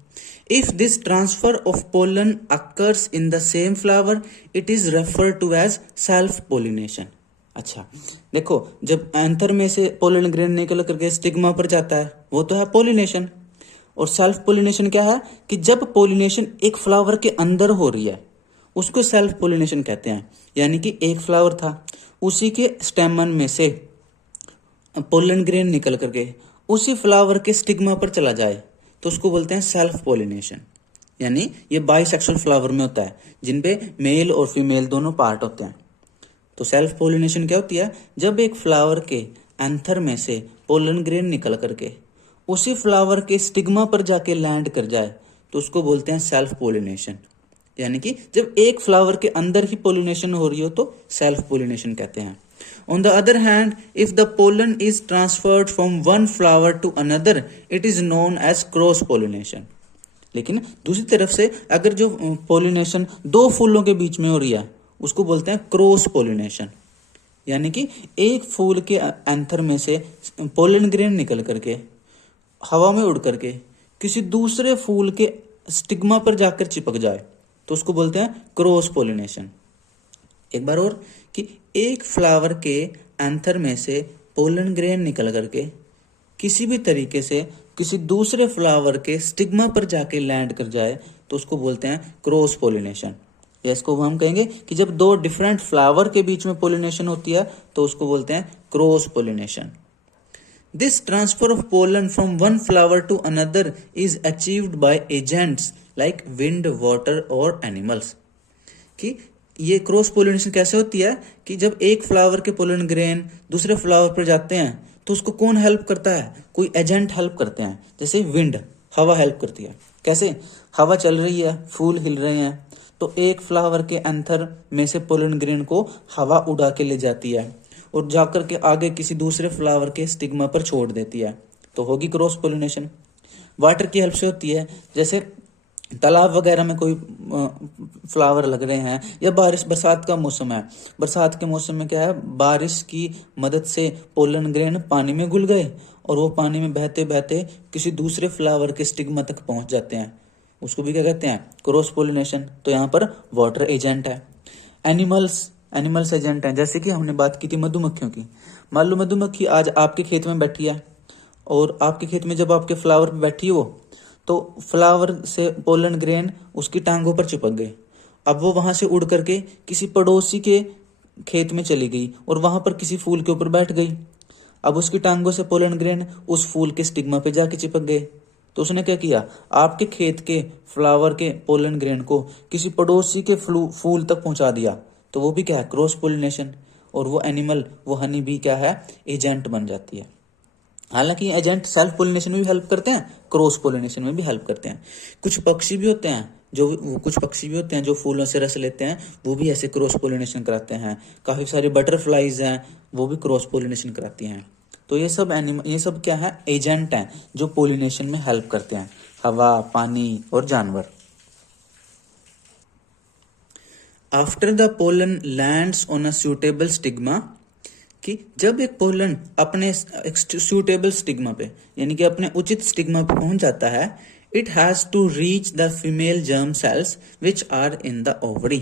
If this transfer of pollen occurs in the same flower it is referred to as self pollination. अच्छा देखो, जब एंथर में से पोलन ग्रेन निकल करके स्टिग्मा पर जाता है वो तो है पोलिनेशन, और सेल्फ पोलिनेशन क्या है कि जब पोलिनेशन एक फ्लावर के अंदर हो रही है उसको सेल्फ पोलिनेशन कहते हैं। यानी कि एक फ्लावर था, उसी के स्टेमन में से पोलन ग्रेन निकल करके उसी फ्लावर के स्टिग्मा पर चला जाए तो उसको बोलते हैं सेल्फ पोलिनेशन। यानी ये बाइसेक्सुअल फ्लावर में होता है जिनपे मेल और फीमेल दोनों पार्ट होते हैं। तो सेल्फ पोलिनेशन क्या होती है, जब एक फ्लावर के एंथर में से पोलन ग्रेन निकल करके उसी फ्लावर के स्टिग्मा पर जाके लैंड कर जाए तो उसको बोलते हैं सेल्फ पोलिनेशन। यानी कि जब एक फ्लावर के अंदर ही पोलिनेशन हो रही हो तो सेल्फ पोलिनेशन कहते हैं। On the other hand, if the pollen is transferred from one flower to another, it is known as cross pollination. लेकिन दूसरी तरफ से अगर जो पोलिनेशन दो फूलों के बीच में हो रही है उसको बोलते हैं क्रॉस पोलिनेशन। यानी कि एक फूल के एंथर में से पोलन ग्रेन निकल करके हवा में उड़ करके किसी दूसरे फूल के स्टिग्मा पर जाकर चिपक जाए तो उसको बोलते हैं क्रॉस पोलिनेशन। एक बार और, कि एक फ्लावर के एंथर में से पोलन ग्रेन निकल करके किसी भी तरीके से किसी दूसरे फ्लावर के स्टिग्मा पर जाके लैंड कर जाए तो उसको बोलते हैं क्रॉस पोलिनेशन। या इसको हम कहेंगे कि जब दो डिफरेंट फ्लावर के बीच में पोलिनेशन होती है तो उसको बोलते हैं cross pollination. This transfer of pollen from one flower to another is achieved by agents like wind, water और एनिमल्स। कि ये क्रॉस पोलिनेशन कैसे होती है कि जब एक फ्लावर के पोलन ग्रेन दूसरे फ्लावर पर जाते हैं तो उसको कौन हेल्प करता है, कोई एजेंट हेल्प करते हैं। जैसे विंड, हवा हेल्प करती है। कैसे, हवा चल रही है, फूल हिल रहे हैं तो एक फ्लावर के एंथर में से पोलन ग्रेन को हवा उड़ा के ले जाती है और जाकर के आगे किसी दूसरे फ्लावर के स्टिग्मा पर छोड़ देती है तो होगी क्रॉस पोलिनेशन। वाटर की हेल्प से होती है, जैसे तालाब वगैरह में कोई फ्लावर लग रहे हैं या बरसात का मौसम है, बरसात के मौसम में क्या है, बारिश की मदद से पोलन ग्रेन पानी में घुल गए और वो पानी में बहते बहते किसी दूसरे फ्लावर के स्टिग्मा तक पहुंच जाते हैं, उसको भी क्या कहते हैं, क्रॉस पोलिनेशन। तो यहाँ पर वाटर एजेंट है। एनिमल्स एजेंट हैं, जैसे कि हमने बात की थी मधुमक्खियों की। मान लो मधुमक्खी आज आपके खेत में बैठी है और आपके खेत में जब आपके फ्लावर पे बैठी हो तो फ्लावर से पोलन ग्रेन उसकी टांगों पर चिपक गए। अब वो वहां से उड़ करके किसी पड़ोसी के खेत में चली गई और वहां पर किसी फूल के ऊपर बैठ गई। अब उसकी टांगों से पोलन ग्रेन उस फूल के स्टिग्मा पे जाके चिपक गए तो उसने क्या किया, आपके खेत के फ्लावर के पोलन ग्रेन को किसी पड़ोसी के फूल तक पहुंचा दिया। तो वो भी क्या है, क्रॉस पोलिनेशन। और वो एनिमल, वो हनी भी क्या है, एजेंट बन जाती है। हालांकि एजेंट सेल्फ पोलिनेशन में भी हेल्प करते हैं, क्रॉस पोलिनेशन में भी हेल्प करते हैं। कुछ पक्षी भी होते हैं जो फूलों से रस लेते हैं, वो भी ऐसे क्रॉस पोलिनेशन कराते हैं। काफी सारे बटरफ्लाईज हैं, वो भी क्रॉस पोलिनेशन कराती हैं। तो ये सब क्या है, एजेंट हैं जो पोलिनेशन में हेल्प करते हैं, हवा, पानी और जानवर। After the pollen lands on a suitable stigma, कि जब एक पोलन अपने सूटेबल स्टिग्मा पे यानी कि अपने उचित स्टिग्मा पे पहुंच जाता है, it has to reach the female germ cells which are in the ovary.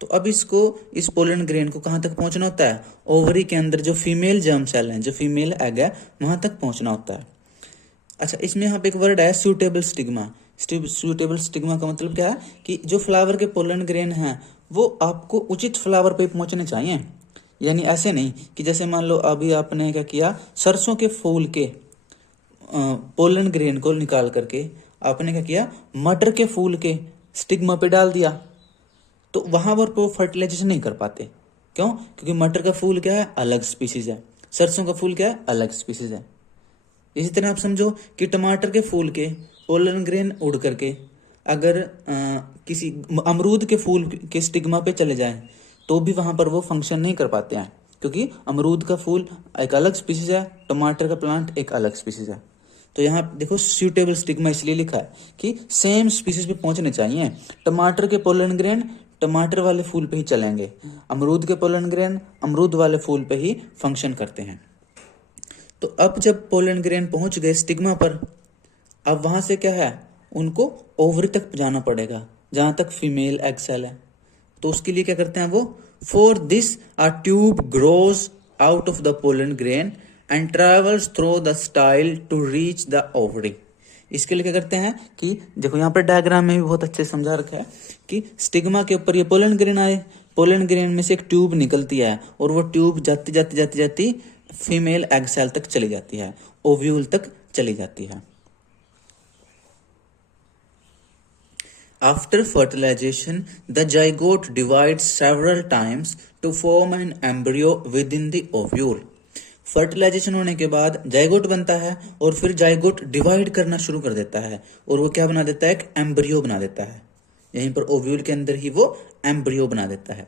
तो अब इस पोलन ग्रेन को कहां तक पहुंचना होता है, ओवरी के अंदर जो फीमेल जर्म सेल है, जो फीमेल एग है, वहां तक पहुंचना होता है। अच्छा, इसमें यहाँ पे एक वर्ड है सूटेबल स्टिग्मा। सूटेबल स्टिग्मा का मतलब क्या है कि जो फ्लावर के पोलन ग्रेन है वो आपको उचित फ्लावर पे पहुंचने चाहिए। यानी ऐसे नहीं कि जैसे मान लो अभी आपने क्या किया, सरसों के फूल के पोलन ग्रेन को निकाल करके आपने क्या किया, मटर के फूल के स्टिग्मा पे डाल दिया, तो वहां पर वो फर्टिलाइजेशन नहीं कर पाते। क्यों? क्योंकि मटर का फूल क्या है, अलग स्पीसीज है, सरसों का फूल क्या है, अलग स्पीसीज है। इसी तरह आप समझो कि टमाटर के फूल के पोलन ग्रेन उड़ करके अगर किसी अमरूद के फूल के स्टिग्मा पे चले जाएं तो भी वहां पर वो फंक्शन नहीं कर पाते हैं, क्योंकि अमरूद का फूल एक अलग स्पीसीज है, टमाटर का प्लांट एक अलग स्पीसीज है। तो यहाँ देखो सूटेबल स्टिग्मा इसलिए लिखा है कि सेम स्पीसीज पे पहुंचने चाहिए। टमाटर के पोलन ग्रेन टमाटर वाले फूल पे ही चलेंगे, अमरूद के पोलन ग्रेन अमरूद वाले फूल पे ही फंक्शन करते हैं। तो अब जब पोलन ग्रेन पहुंच गए स्टिग्मा पर, अब वहां से क्या है, उनको ओवरी तक जाना पड़ेगा जहां तक फीमेल एग सेल है। तो उसके लिए क्या करते हैं वो, for this a tube grows out of the pollen grain and travels through the style to reach the ovary. इसके लिए क्या करते हैं कि देखो यहाँ पर डायग्राम में भी बहुत अच्छे से समझा रखा है कि स्टिग्मा के ऊपर ये पोलन ग्रेन आए, पोलन ग्रेन में से एक ट्यूब निकलती है और वो ट्यूब जाती जाती जाती जाती फीमेल एग सेल तक चली जाती है, ओव्यूल तक चली जाती है। After fertilization, the zygote divides several times to form an embryo within the ovule. Fertilization होने के बाद जाइगोट बनता है और फिर जाइगोट डिवाइड करना शुरू कर देता है और वो क्या बना देता है, एक एम्ब्रियो बना देता है। यहीं पर ओव्यूल के अंदर ही वो एम्ब्रियो बना देता है।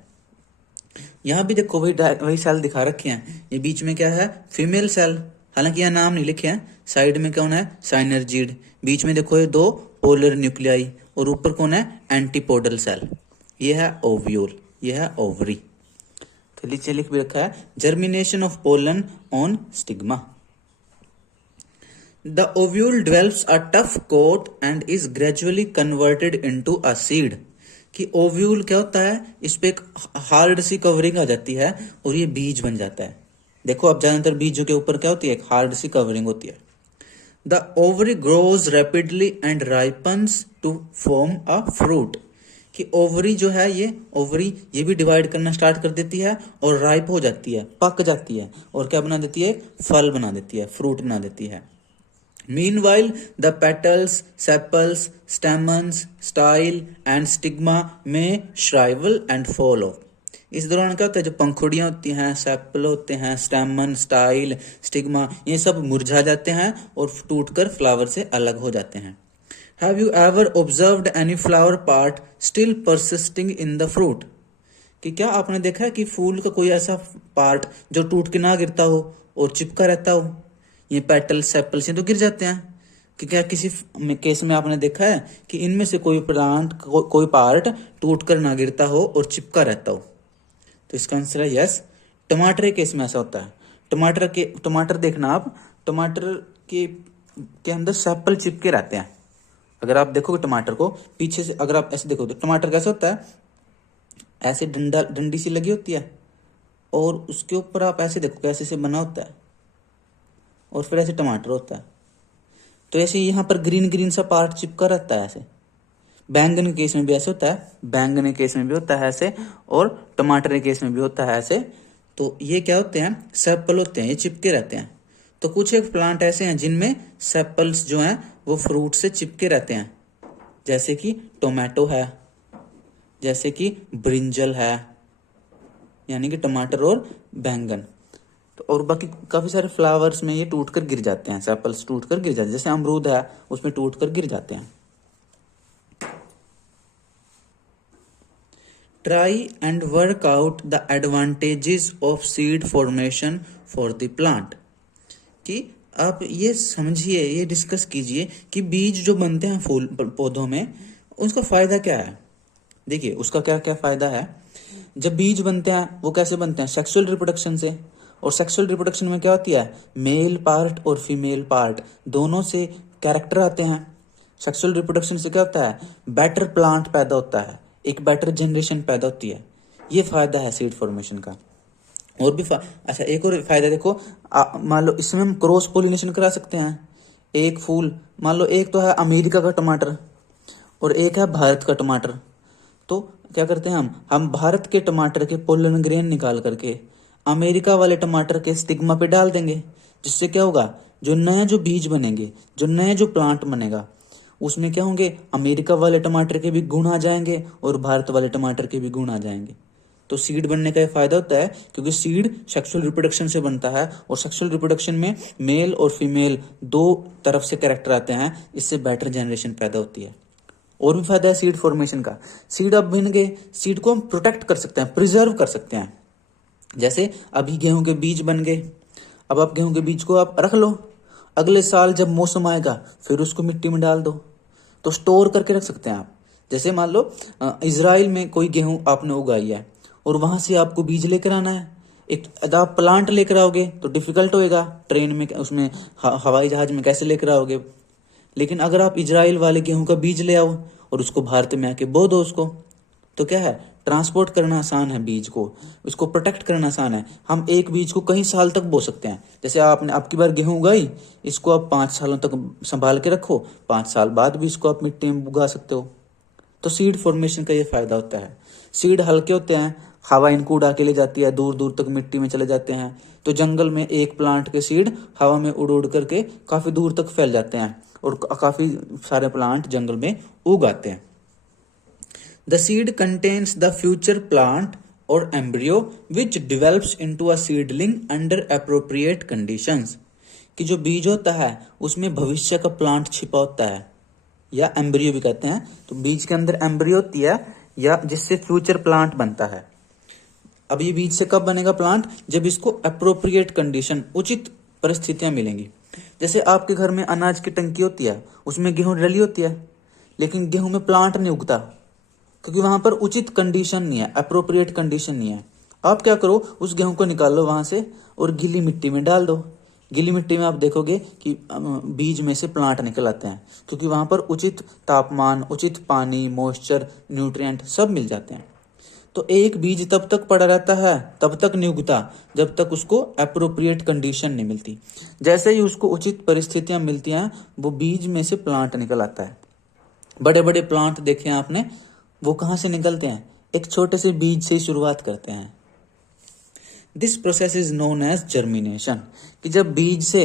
यहाँ भी देखो वही सेल दिखा रखे हैं। ये बीच में क्या है, फीमेल सेल, हालांकि यहाँ नाम नहीं लिखे हैं। साइड में कौन है, साइनर्जीड। बीच में देखो ये दो पोलर न्यूक्लियाई और ऊपर कौन है, एंटीपोडल सेल। ये है ओव्यूल, ये है ओवरी। तो नीचे लिख भी रखा है germination of pollen on stigma. The ovule develops a tough coat and is gradually converted into a seed. कि ओव्यूल क्या होता है, इस पे एक हार्ड सी कवरिंग आ जाती है और ये बीज बन जाता है। देखो अब ज्यादातर बीजों के ऊपर क्या होती है, एक हार्ड सी कवरिंग होती है। The ovary grows rapidly and ripens to form a fruit. कि ओवरी जो है, ये ओवरी ये भी डिवाइड करना स्टार्ट कर देती है और राइप हो जाती है, पक जाती है और क्या बना देती है, फल बना देती है, फ्रूट बना देती है। Meanwhile, the petals, sepals, stamens, style and stigma may shrivel and fall off. इस दौरान क्या होता है, जो पंखुड़ियां होती हैं, सेपल होते हैं, स्टेमन, स्टाइल, स्टिग्मा, ये सब मुरझा जाते हैं और टूटकर फ्लावर से अलग हो जाते हैं। Have you ever observed any flower part still persisting in the fruit? कि क्या आपने देखा है कि फूल का कोई ऐसा पार्ट जो टूट के ना गिरता हो और चिपका रहता हो। ये पेटल सेपल्स ये तो गिर जाते हैं। कि क्या किसी केस में आपने देखा है कि इनमें से कोई प्लांट कोई पार्ट टूट कर ना गिरता हो और चिपका रहता हो। तो इसका आंसर है यस। टमाटर के केस में ऐसा होता है। टमाटर देखना आप, टमाटर के अंदर सेपल चिपके रहते हैं। अगर आप देखोगे टमाटर को पीछे से, अगर आप ऐसे देखो तो टमाटर कैसा होता है, ऐसे डंडी सी लगी होती है और उसके ऊपर आप ऐसे देखो कैसे से बना होता है और फिर ऐसे टमाटर होता है। तो ऐसे यहाँ पर ग्रीन ग्रीन सा पार्ट चिपका रहता है ऐसे। बैंगन के केस में भी ऐसे होता है, बैंगन के केस में भी होता है ऐसे, और टमाटर के केस में भी होता है ऐसे। तो ये क्या होते हैं, सेपल होते हैं, ये चिपके रहते हैं। तो कुछ एक प्लांट ऐसे हैं जिनमें सेपल्स जो हैं वो फ्रूट से चिपके रहते हैं, जैसे कि टोमेटो है, जैसे कि ब्रिंजल है, यानी कि टमाटर और बैंगन। तो और बाकी काफी सारे फ्लावर्स में ये टूटकर गिर जाते हैं, सेपल्स टूटकर गिर जाते हैं। जैसे अमरूद है उसमें टूटकर गिर जाते हैं। Try and work out the advantages of seed formation for the plant. कि आप ये समझिए, ये डिस्कस कीजिए कि बीज जो बनते हैं फूल पौधों में, उसका फायदा क्या है। देखिए उसका क्या क्या फायदा है। जब बीज बनते हैं वो कैसे बनते हैं, सेक्सुअल रिप्रोडक्शन से। और सेक्सुअल रिप्रोडक्शन में क्या होती है, मेल पार्ट और फीमेल पार्ट दोनों से कैरेक्टर आते हैं। सेक्सुअल रिप्रोडक्शन से क्या होता है, बेटर प्लांट पैदा होता है, एक बेटर जनरेशन पैदा होती है। ये फायदा है सीड फॉर्मेशन का। और भी अच्छा एक और फायदा देखो, मान लो इसमें हम क्रॉस पोलिनेशन करा सकते हैं। एक फूल, मान लो एक तो है अमेरिका का टमाटर और एक है भारत का टमाटर। तो क्या करते हैं हम भारत के टमाटर के पोलन ग्रेन निकाल करके अमेरिका वाले टमाटर के स्टिग्मा पे डाल देंगे, जिससे क्या होगा, जो बीज बनेंगे, जो नया जो प्लांट बनेगा, उसमें क्या होंगे, अमेरिका वाले टमाटर के भी गुण आ जाएंगे और भारत वाले टमाटर के भी गुण आ जाएंगे। तो सीड बनने का फायदा होता है क्योंकि सीड सेक्सुअल रिप्रोडक्शन से बनता है और सेक्सुअल रिप्रोडक्शन में मेल और फीमेल दो तरफ से कैरेक्टर आते हैं, इससे बेटर जनरेशन पैदा होती है। और भी फायदा है सीड फॉर्मेशन का। सीड अब बन गए, सीड को हम प्रोटेक्ट कर सकते हैं, प्रिजर्व कर सकते हैं। जैसे अभी गेहूं के बीज बन गए, अब आप गेहूं के बीज को आप रख लो, अगले साल जब मौसम आएगा फिर उसको मिट्टी में डाल दो, तो स्टोर करके रख सकते हैं आप। जैसे मान लो इजराइल में कोई गेहूं आपने उगाई है और वहां से आपको बीज लेकर आना है। एक आप प्लांट लेकर आओगे तो डिफिकल्ट होएगा, ट्रेन में उसमें हवाई जहाज में कैसे लेकर आओगे। लेकिन अगर आप इजराइल वाले गेहूं का बीज ले आओ और उसको भारत में आके बो दो उसको, तो क्या है, ट्रांसपोर्ट करना आसान है बीज को, उसको प्रोटेक्ट करना आसान है। हम एक बीज को कई साल तक बो सकते हैं। जैसे आपने आपकी बार गेहूं उगाई, इसको आप 5 सालों तक संभाल के रखो, 5 साल बाद भी इसको आप मिट्टी में उगा सकते हो। तो सीड फॉर्मेशन का ये फायदा होता है। सीड हल्के होते हैं, हवा इनको उड़ा के ले जाती है, दूर दूर तक मिट्टी में चले जाते हैं। तो जंगल में एक प्लांट के सीड हवा में उड़ उड़ करके काफी दूर तक फैल जाते हैं और काफी सारे प्लांट जंगल में उग आते हैं। The seed contains the future plant or embryo which develops into a seedling under appropriate conditions। कि जो बीज होता है उसमें भविष्य का प्लांट छिपा होता है, या एम्ब्रियो भी कहते हैं। तो बीज के अंदर एम्ब्रियो होती है, या जिससे फ्यूचर प्लांट बनता है। अब ये बीज से कब बनेगा प्लांट? जब इसको अप्रोप्रिएट कंडीशन, उचित परिस्थितियां मिलेंगी। जैसे आपके घर में अनाज की टंकी होती है, उसमें गेहूं डली होती है, लेकिन गेहूं में प्लांट नहीं उगता क्योंकि वहां पर उचित कंडीशन नहीं है, अप्रोप्रिएट कंडीशन नहीं है। आप क्या करो, उस गेहूं को निकाल लो वहां से और गीली मिट्टी में डाल दो। गीली मिट्टी में आप देखोगे कि बीज में से प्लांट निकल आते हैं, क्योंकि वहां पर उचित तापमान, उचित पानी, मॉइस्चर, न्यूट्रिएंट सब मिल जाते हैं। तो एक बीज तब तक पड़ा रहता है, तब तक नहीं उगता जब तक उसको अप्रोप्रिएट कंडीशन नहीं मिलती। जैसे ही उसको उचित परिस्थितियां मिलती हैं, वो बीज में से प्लांट निकल आता है। बड़े बड़े प्लांट देखे हैं आपने, वो कहां से निकलते हैं? एक छोटे से बीज से ही शुरुआत करते हैं। This process is known as germination. कि जब बीज से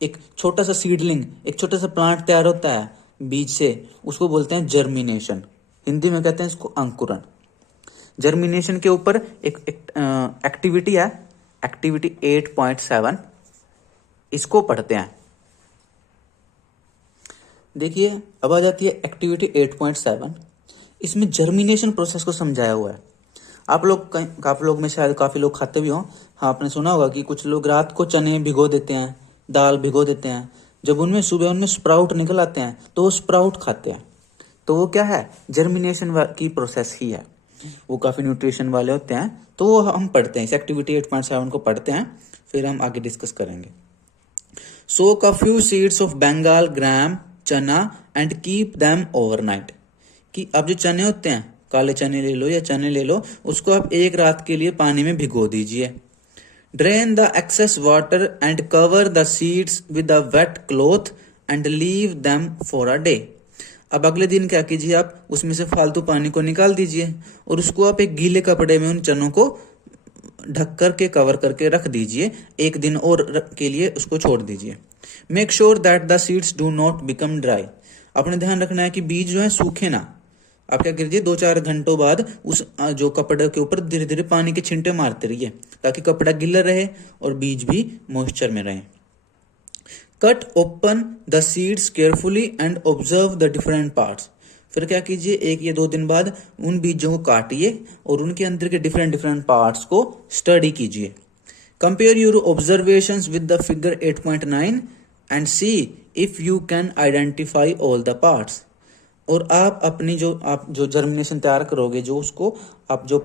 एक छोटा सा सीडलिंग, एक छोटा सा प्लांट तैयार होता है बीज से, उसको बोलते हैं जर्मिनेशन। हिंदी में कहते हैं इसको अंकुरण। जर्मिनेशन के ऊपर एक एक्टिविटी है, एक्टिविटी 8.7, इसको पढ़ते हैं। देखिए अब आ जाती है एक्टिविटी 8.7। इसमें जर्मिनेशन प्रोसेस को समझाया हुआ है। आप लोग में शायद काफी लोग खाते भी हो। हाँ, आपने सुना होगा कि कुछ लोग रात को चने भिगो देते हैं, दाल भिगो देते हैं, जब उनमें सुबह उनमें स्प्राउट निकल आते हैं तो वो स्प्राउट खाते हैं। तो वो क्या है? जर्मिनेशन की प्रोसेस ही है। वो काफी न्यूट्रिशन वाले होते हैं। तो वो हम पढ़ते हैं, इस एक्टिविटी 8.7 को पढ़ते हैं, फिर हम आगे डिस्कस करेंगे। Soak a few seeds of Bengal gram chana and keep them overnight. कि अब जो चने होते हैं, काले चने ले लो या चने ले लो, उसको आप एक रात के लिए पानी में भिगो दीजिए। Drain the excess water and cover the seeds with a wet cloth and leave them for a day. अब अगले दिन क्या कीजिए, आप उसमें से फालतू पानी को निकाल दीजिए और उसको आप एक गीले कपड़े में उन चनों को ढक करके कवर करके रख दीजिए। एक दिन और के लिए उसको छोड़ दीजिए। Make sure that the seeds do not become dry. अपने ध्यान रखना है कि बीज जो है सूखे ना। आप क्या कीजिए, 2-4 घंटों बाद उस जो कपड़े के ऊपर धीरे धीरे पानी के छींटे मारते रहिए, ताकि कपड़ा गीला रहे और बीज भी मॉइस्चर में रहे। Cut open the seeds carefully and observe the different parts. फिर क्या कीजिए, 1 या 2 दिन बाद उन बीजों को काटिए और उनके अंदर के डिफरेंट डिफरेंट पार्ट्स को स्टडी कीजिए। Compare your observations with the figure 8.9 and see if you can identify all the parts. और आप जो जर्मिनेशन तैयार करोगे, जो उसको आप जो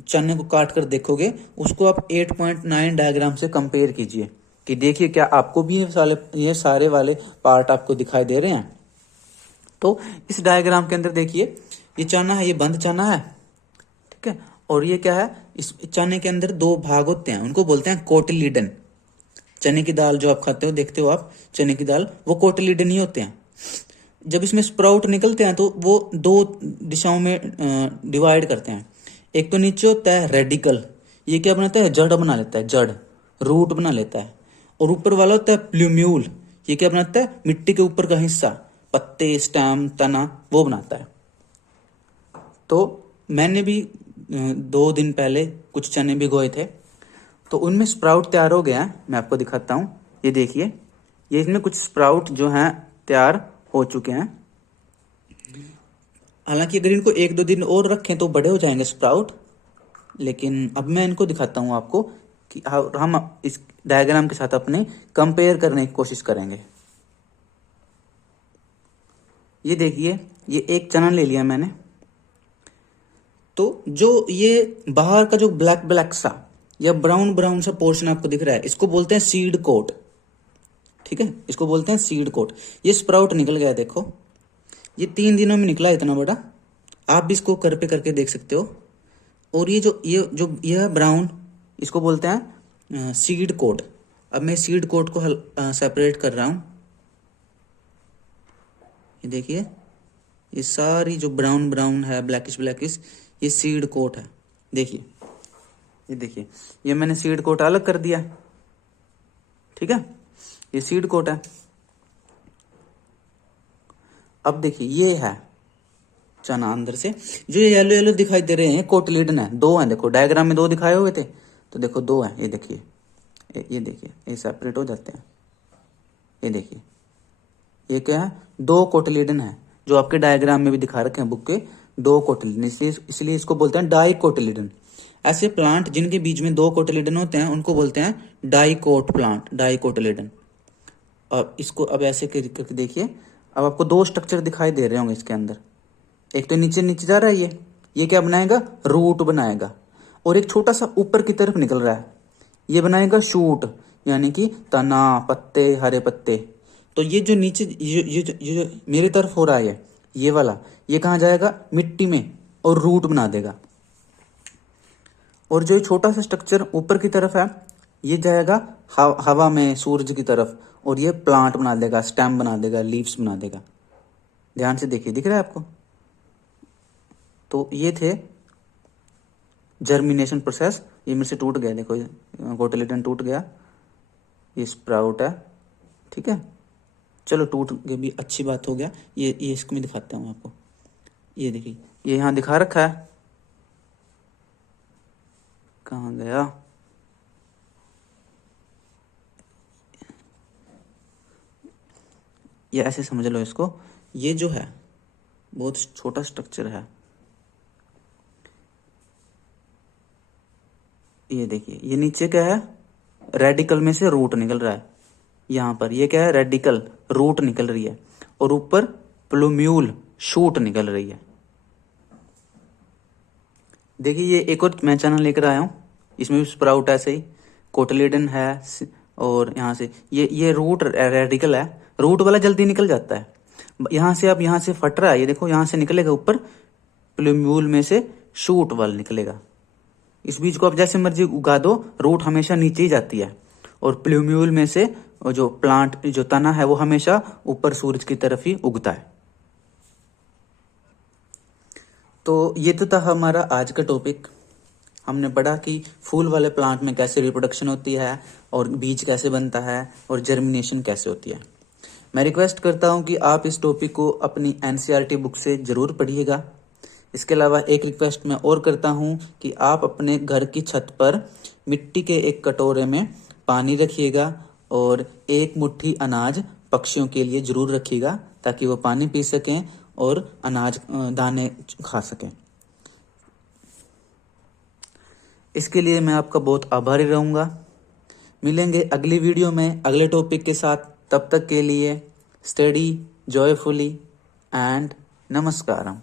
चने को काट कर देखोगे, उसको आप 8.9 डायग्राम से कंपेयर कीजिए कि देखिए क्या आपको भी ये सारे वाले पार्ट आपको दिखाई दे रहे हैं। तो इस डायग्राम के अंदर देखिए, ये चना है, ये बंद चना है, ठीक है। और ये क्या है, इस चने के अंदर 2 भाग होते हैं, उनको बोलते हैं कोटिलीडन। चने की दाल जो आप खाते हो, देखते हो आप चने की दाल, वो कोटिलीडन ही होते हैं। जब इसमें स्प्राउट निकलते हैं तो वो 2 दिशाओं में डिवाइड करते हैं। एक तो नीचे होता है रेडिकल, ये क्या बनाता है, जड़ बना लेता है, जड़ रूट बना लेता है। और ऊपर वाला होता है प्लूम्यूल, ये क्या बनाता है, मिट्टी के ऊपर का हिस्सा, पत्ते, स्टेम, तना, वो बनाता है। तो मैंने भी 2 दिन पहले कुछ चने भिगोए थे, तो उनमें स्प्राउट तैयार हो गया है। मैं आपको दिखाता हूँ, ये देखिए, ये इसमें कुछ स्प्राउट जो हैं तैयार हो चुके हैं। हालांकि अगर इनको 1-2 दिन और रखें तो बड़े हो जाएंगे स्प्राउट, लेकिन अब मैं इनको दिखाता हूं आपको कि हम इस डायग्राम के साथ अपने कंपेयर करने की कोशिश करेंगे। ये देखिए, ये एक चना ले लिया मैंने, तो जो ये बाहर का जो ब्लैक सा या ब्राउन सा पोर्शन आपको दिख रहा है, इसको बोलते हैं सीड कोट। ठीक है, इसको बोलते हैं सीड कोट। ये स्प्राउट निकल गया, देखो ये 3 दिनों में निकला इतना बड़ा। आप भी इसको कर पे करके देख सकते हो। और ये है ब्राउन, इसको बोलते हैं सीड कोट। अब मैं सीड कोट को सेपरेट कर रहा हूं। ये देखिए, ये सारी जो ब्राउन ब्राउन है, ब्लैकिश ब्लैकिश, ये सीड कोट है। देखिए, ये देखिए, ये मैंने सीड कोट अलग कर दिया, ठीक है, ये सीड कोट है। अब देखिए, ये है चना अंदर से। जो ये येलो येलो दिखाई दे रहे हैं कोटलीडन है, 2 हैं। देखो डायग्राम में 2 दिखाए हुए थे, तो देखो 2 है। ये देखिए, ये देखिए, ये सेपरेट हो जाते हैं। ये देखिए, ये क्या है, 2 कोटलीडन है, जो आपके डायग्राम में भी दिखा रखे हैं बुक के, 2 कोटलीडन, इसलिए इसको बोलते हैं डाइकोटिलीडन। ऐसे प्लांट जिनके बीच में 2 कोटलीडन होते हैं उनको बोलते हैं डाइकोट प्लांट, डाइकोटिलीडन। अब इसको अब ऐसे करके देखिए, अब आपको 2 स्ट्रक्चर दिखाई दे रहे होंगे इसके अंदर। एक तो नीचे नीचे जा रहा है, ये क्या बनाएगा, रूट बनाएगा। और एक छोटा सा ऊपर की तरफ निकल रहा है, ये बनाएगा शूट, यानी कि तना, पत्ते, हरे पत्ते। तो ये जो नीचे ये मेरी तरफ हो रहा है, ये वाला, ये कहाँ जाएगा, मिट्टी में, और रूट बना देगा। और जो छोटा सा स्ट्रक्चर ऊपर की तरफ है, ये जाएगा हवा में, सूरज की तरफ, और ये प्लांट बना देगा, स्टेम बना देगा, लीव्स बना देगा। ध्यान से देखिए, दिख रहा है आपको। तो ये थे जर्मिनेशन प्रोसेस। ये मेरे से टूट गया, देखो कोटिलेडन टूट गया, ये स्प्राउट है, ठीक है। चलो टूट गया भी अच्छी बात हो गया। ये इसको मैं दिखाता हूँ आपको। ये देखिए, ये यहाँ दिखा रखा है, कहाँ गया, ये ऐसे समझ लो इसको। ये जो है बहुत छोटा स्ट्रक्चर है, ये देखिए, ये नीचे क्या है, रेडिकल में से रूट निकल रहा है। यहाँ पर ये क्या है, रेडिकल, रूट निकल रही है, और ऊपर प्लूम्यूल, शूट निकल रही है। देखिए, ये एक और मैं चैनल लेकर आया हूँ, इसमें भी स्प्राउट ऐसे ही कोटलीडन है, और यहाँ से ये रूट रेडिकल है। रूट वाला जल्दी निकल जाता है। यहाँ से, अब यहाँ से फट रहा है, ये देखो, यहाँ से निकलेगा ऊपर, प्लूम्यूल में से शूट वाला निकलेगा। इस बीज को आप जैसे मर्जी उगा दो, रूट हमेशा नीचे ही जाती है, और प्लूम्यूल में से जो प्लांट, जो तना है, वो हमेशा ऊपर सूरज की तरफ ही उगता है। तो ये तो था हमारा आज का टॉपिक। हमने पढ़ा कि फूल वाले प्लांट में कैसे रिप्रोडक्शन होती है, और बीज कैसे बनता है, और जर्मिनेशन कैसे होती है। मैं रिक्वेस्ट करता हूं कि आप इस टॉपिक को अपनी एनसीईआरटी बुक से जरूर पढ़िएगा। इसके अलावा एक रिक्वेस्ट मैं और करता हूं कि आप अपने घर की छत पर मिट्टी के एक कटोरे में पानी रखिएगा, और 1 मुट्ठी अनाज पक्षियों के लिए जरूर रखिएगा, ताकि वो पानी पी सकें और अनाज दाने खा सकें। इसके लिए मैं आपका बहुत आभारी रहूंगा। मिलेंगे अगली वीडियो में अगले टॉपिक के साथ। तब तक के लिए स्टडी जॉयफुली एंड नमस्कारम।